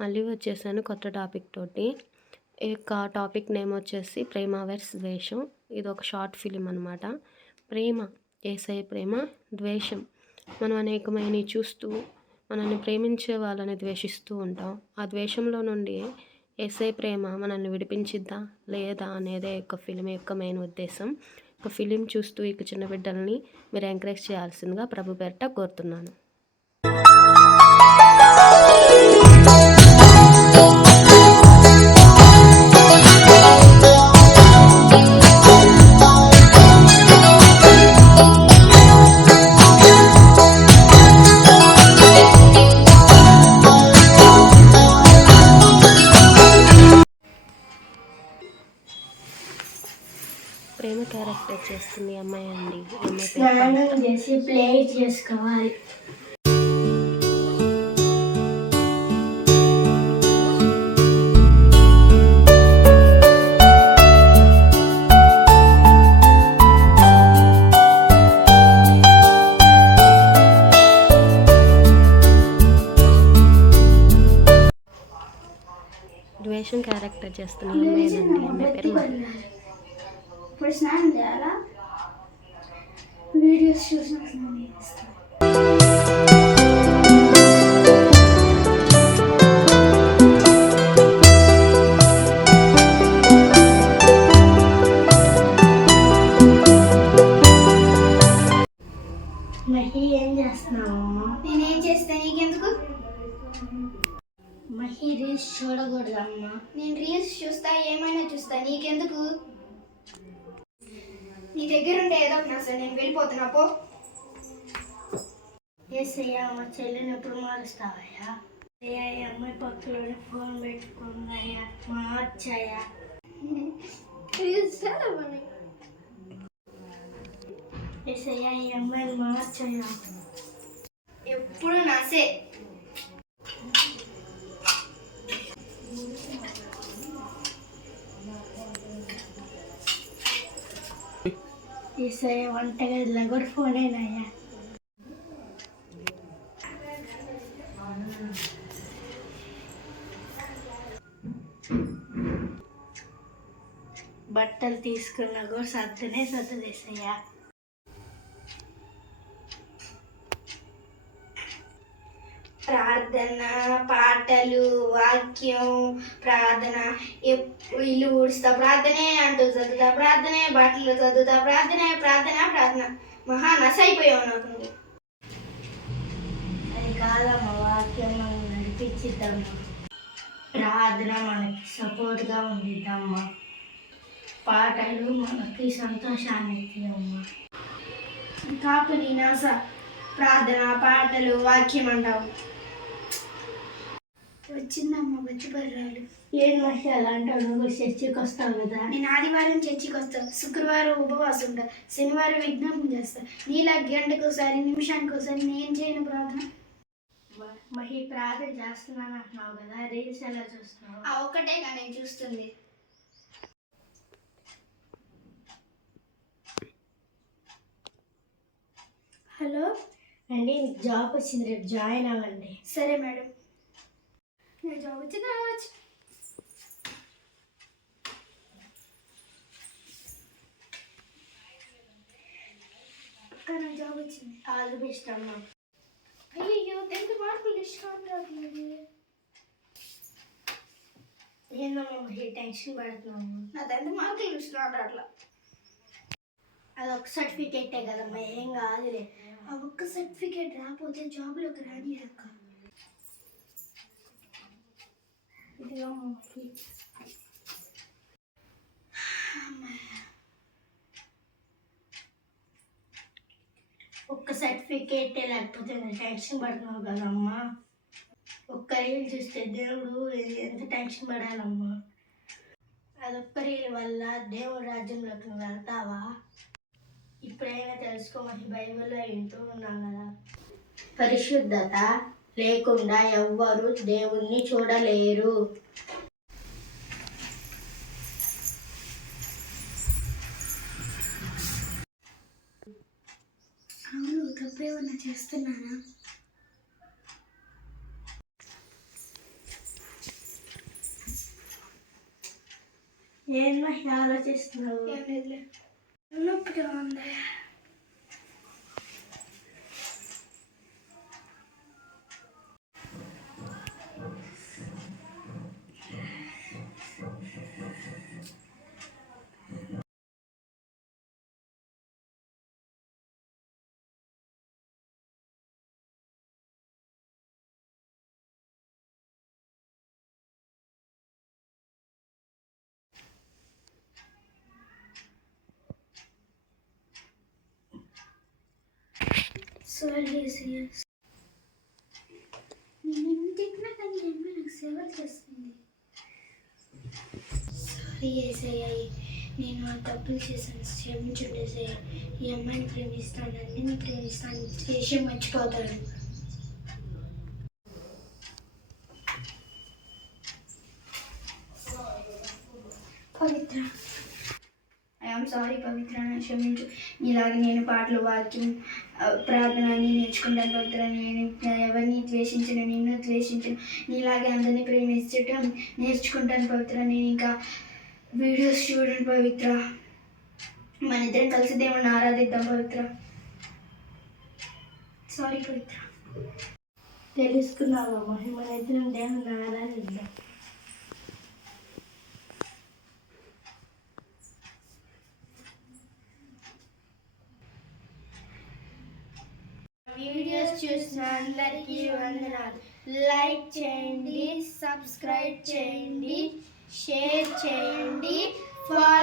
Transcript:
మళ్ళీ వచ్చేసాను కొత్త టాపిక్ తోటి. ఈ టాపిక్ నేమ్ వచ్చేసి 'ప్రేమ వెర్స్ ద్వేషం'. ఇది ఒక షార్ట్ ఫిలిం అనమాట. ప్రేమ, యేసయ్య ప్రేమ, ద్వేషం. మనం అనేకమైనవి చూస్తూ మనల్ని ప్రేమించే వాళ్ళని ద్వేషిస్తూ ఉంటాం. ఆ ద్వేషంలో నుండి యేసయ్య ప్రేమ మనల్ని విడిపించిద్దా లేదా అనేదే యొక్క ఫిలిం యొక్క మెయిన్ ఉద్దేశం. ఒక ఫిలిం చూస్తూ ఇక చిన్న బిడ్డల్ని మీరు ఎంకరేజ్ చేయాల్సిందిగా ప్రభు పేరిట కోరుతున్నాను. ప్రేమ క్యారెక్టర్ చేస్తుంది అమ్మాయి అండి. స్నానం చేసి ప్లే చేసుకోవాలి. ద్వేషం క్యారెక్టర్ చేస్తున్న అమ్మాయినండి. అమ్మాయి పేరు ఇప్పుడు స్నానం చేయాలా? వీడియోస్ చూసిన స్నానం చేస్తాను. మహి ఏం చేస్తున్నావు? నేనేం చేస్తా నీకెందుకు? మహి రీల్స్ చూడకూడదమ్మా. నేను రీల్స్ చూస్తా, ఏమైనా చూస్తా, నీకెందుకు? నీ దగ్గర ఉంటే ఏదో ఒకటి సార్, నేను వెళ్ళిపోతున్నా పో. ఏసయ్యా, మా చెల్లిని ఎప్పుడు మారుస్తావయ్యా? అయ్యా, ఈ అమ్మాయి పక్కలోనే ఫోన్ పెట్టుకుందయ్యా, మార్చాయా? ఏసయ్యా, ఈ అమ్మాయిని మార్చాయా? ఎప్పుడు నాసే. ఏసయ్యా, వంటగదిలో కూడా ఫోనేనాయా? బట్టలు తీసుకున్నా కూడా సర్దనేసయ్యా. ప్రార్థన, పాటలు, వాక్యం, ప్రార్థన, ఇల్లు ఊడుస్తా ప్రార్థనే, అంటూ చదువుతా ప్రార్థనే, బట్టలు చదువుతా ప్రార్థనే, ప్రార్థన ప్రార్థన. మహా నశ అయిపోయావు నాకు. అది కాదమ్మా, వాక్యం మనం నడిపించిద్దమ్మా. ప్రార్థన మనకి సపోర్ట్గా ఉండిద్దమ్మా. పాటలు మనకి సంతోషాన్ని ఇస్తాయమ్మా. కాపు నీ నాస. ప్రార్థన, పాటలు, వాక్యం అంటావు. వచ్చిందమ్మా వచ్చి పర్రాలు. ఏం మనిషి అలా అంటావు? నువ్వు చర్చికి వస్తావు కదా. నేను ఆదివారం చర్చికి వస్తాను, శుక్రవారం ఉపవాసం ఉంటా, శనివారం విజ్ఞాపం చేస్తా. నీలా గంటకోసారి, నిమిషానికి ఒకసారి నేను చేయను ప్రార్థన. మహి ప్రార్థన చేస్తున్నాను అంటున్నావు కదా, రీల్స్ ఎలా చూస్తున్నావు? ఆ ఒక్కటేగా నేను చూస్తుంది. హలో అండి, మీకు జాబ్ వచ్చింది, రేపు జాయిన్ అవ్వండి. సరే మేడం. నాకు జాబ్ వచ్చింది రావచ్చు. అక్క నాకు జాబ్ వచ్చింది. ఆల్ ది బెస్ట్ అమ్మా. అయ్యో 10th మార్కులు డిస్కౌంట్ రావట్లేదు. ఏందమ్మా మహి టెన్షన్ పడుతున్నాము? నా 10th మార్కులు డిస్కౌంట్ రావట్లా. అదొక సర్టిఫికేటే కదమ్మా, ఏం కాదులే. ఆ ఒక్క సర్టిఫికేట్ రాకపోతే జాబ్లోకి రాని అక్క. ఇదిగో మహి. ఒక్క సర్టిఫికేటే లేకపోతే టెన్షన్ పడుతున్నావు కదమ్మా. ఒక్క రీల్ చూస్తే దేవుడు ఎంత టెన్షన్ పడాలమ్మా. అదొక్క రీల్ వల్ల దేవుడి రాజ్యంలోకి నువ్వు వెళ్తావా? ఇప్పుడైనా తెలుసుకో మహి, బైబిల్లో వింటూ ఉన్నాం కదా, పరిశుద్ధత లేకుండా ఎవ్వరు దేవుణ్ణి చూడలేరు. అవును, తప్పేమన్నా చేస్తున్నానా? ఏం మహి ఆలోచిస్తున్నావు? ఏం లేదులే, నొప్పిగా ఉంది. సారీ నేను తిట్టినా కానీ అమ్మ నాకు సేవలు చేస్తుంది. సారీ ఏసయ్య, నేను ఆ తప్పులు చేశాను, క్షమించండి ఏసయ్య. ఈ అమ్మాయిని ప్రేమిస్తాను, అన్ని ప్రేమిస్తాను, చేసి మర్చిపోతాను. పవిత్ర, ఐఎమ్ సారీ పవిత్ర, క్షమించు. ఇలాగే నేను పాటలు, వాక్యం, ప్రార్థన అన్నీ నేర్చుకుంటాను పవిత్ర. నేను ఎవరిని ద్వేషించను, నిన్ను ద్వేషించను. నీలాగే అందరినీ ప్రేమించటం నేర్చుకుంటాను పవిత్ర. నేను ఇంకా వీడియోస్ చూడండి పవిత్ర. మన ఇద్దరం కలిసి దేవుడిని ఆరాధిద్దాం పవిత్ర. సారీ పవిత్ర. తెలుసుకున్నావా మహి? మన ఇద్దరం దేవుని ఆరాధిద్దాం. వీడియోస్ చూసిన అందరికీ వందనాలు. లైక్ చేయండి, సబ్స్క్రైబ్ చేయండి, షేర్ చేయండి, ఫాలో